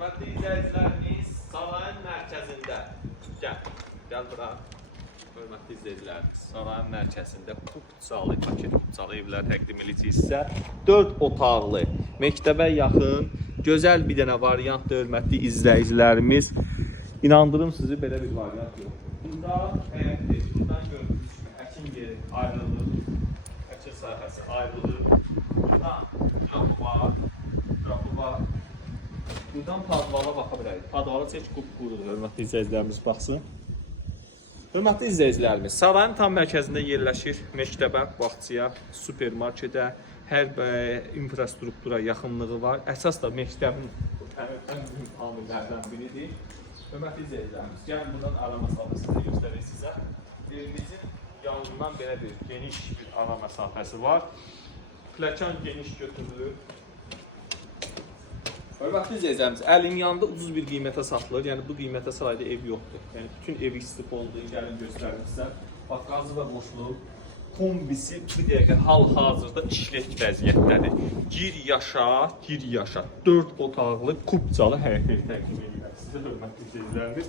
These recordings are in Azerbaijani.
Hörmətli izləyicilərimiz, sarayın mərkəzində, gəl bura, hörmətli izləyicilərimiz, sarayın mərkəzində Kupçalı, paket Kupçalı evlər təqdim edəcəksə, 4 otaqlı, məktəbə yaxın, gözəl bir dənə variant hörmətli izləyicilərimiz. İnandırım sizi, belə bir variant yox. Buradan həyətdir, buradan gördüyünüz kimi əkin yeri ayrılır, əkin sahəsi ayrılır. Buradan qapı var. Buradan padvala baxa bilərik. Padvala heç qupqurudur, hörmətli izləyicilərimiz baxsın. Hörmətli izləyicilərimiz, sarayın tam mərkəzində yerləşir. Məktəbə, bağçaya, supermarketə, hər infrastruktura yaxınlığı var. Əsas da məktəbin ən mühüm amillərdən biridir. Hörmətli izləyicilərimiz, gəlin buradan ara məsafəsini göstərək sizə. Evimizin yanından belə bir geniş bir ara məsafəsi var. Pləkan geniş götürülür. Hörmətli izləyicilərimiz, əlin yanında ucuz bir qiymətə satılır. Yəni bu qiymətə sarayda ev yoxdur. Yəni bütün ev istif olduğu gəlin göstərim sizə. Bax, qazı və boşluq, kombisi bir dəqiqə hal-hazırda işlək vəziyyətdədir. Gir yaşa, 4 otaqlı Kupçalı həyət evi təqdim edirəm sizə, hörmətli izləyicilərimiz.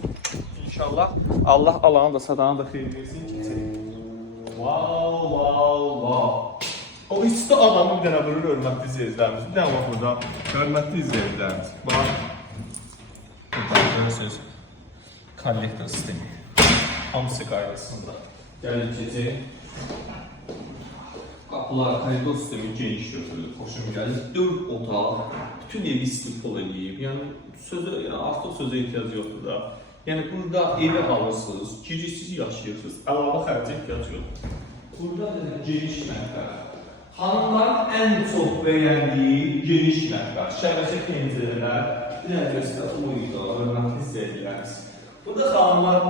İnşallah Allah alanı da satanı da xeyir versin, keçin. Wow. O isti adamı bir dənə vurur, hörmətli izləyicilərimiz. Bir dənə bax burada, hörmətli izləyicilərimiz. Bax, burada görürsünüz, kollektor sistemi. Hamısı qaydasında. Gəlin keçək. Qapılar, kollektor sistemi geniş götürülür, xoşum gəlir. 4 otaq, bütün evi istifol edib. Yəni, artıq sözə ehtiyac yoxdur da. Yəni, burada evi alırsınız, girişsiz yaşayırsınız, əlavə xərcə ehtiyac yoxdur. Burada geniş mətbəx. Hanımların ən çox bəyəndiyi geniş mətbəx, şəbəkə pəncərələr, bir əlbəttə uydu, hörmətli izləyicilərimiz. Burada xanımlar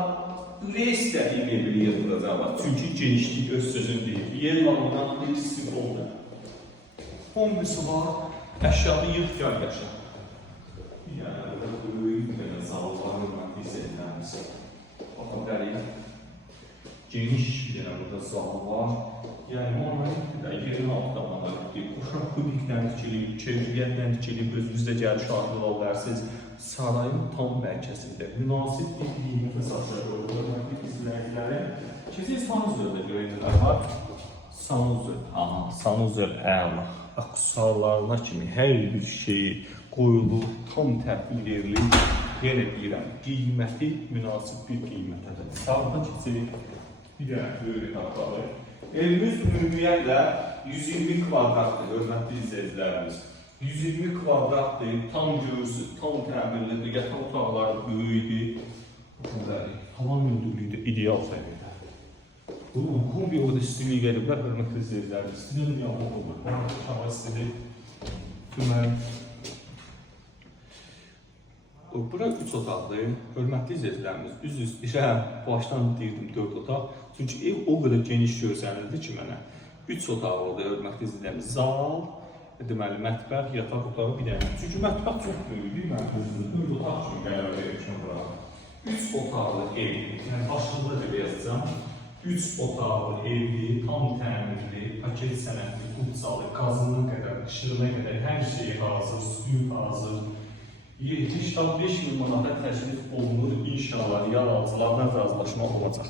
ürək istədiyi mebeli yığılacaqlar, çünki genişlik öz sözünü deyil. Yer lamından bir istif oldu. Kombisi var, əşyalı yığ gəl yaşa. Yəni, burada böyük bir zalı var, hörmətli izləyicilərimiz. Baxın, bəli, geniş bir dənə burada zalı var. Yəni, onların yerin altından analitik, uşaq kubikdən dikilib, çevriyyətdən dikilib, özünüzdə gəlib şahid ola bilərsiniz. Sarayın tam mərkəzində münasib bir qiymətə satılır. Hörmətli izləyicilərim, keçək sanuzördə görünürlər var. Sanuzör əla. Aksarlarına kimi hər bir şeyi qoyulur, tam təhvil verilir. Yenə deyirəm, qiyməti münasib bir qiymətədir. Sağda keçək, bir dənə böyük haqları. Evimiz ümumiyyətlə 120 kvadratdır, hörmətli izləyicilərimiz. 120 kvadratdır, tam görürsünüz, tam təmirlidir, yataq otaqları böyükdür. Tavan hündürlüyü ideal səviyyədə. Kombi orada istilik veriblər, hörmətli izləyicilərimiz. İstilik yanmaq olur. Hava istilik. Bura 3 otaqdır, hörmətli izləyicilərimiz. Üzr, başdan deyirdim 4 otaq. Çünki ev o qədər geniş görsənildi ki mənə. 3 otaqlıdır, hörmətli izləyicilərimiz. Zal, deməli, mətbəx, yataq otağı bir dənə. Çünki mətbəx çox böyükdür, mənə 4 otaq kimi qərar verirəm bura. 3 otaqlı ev, yəni başında da yazacağım. 3 otaqlı evli, tam təmirli, paket sənətli, Kupçalı, qazına qədər, işığına qədər, hər şey hazır, suyu hazır. 75.000 manata təklif olunur, inşallah yaradıcılardan razılaşma olacaq.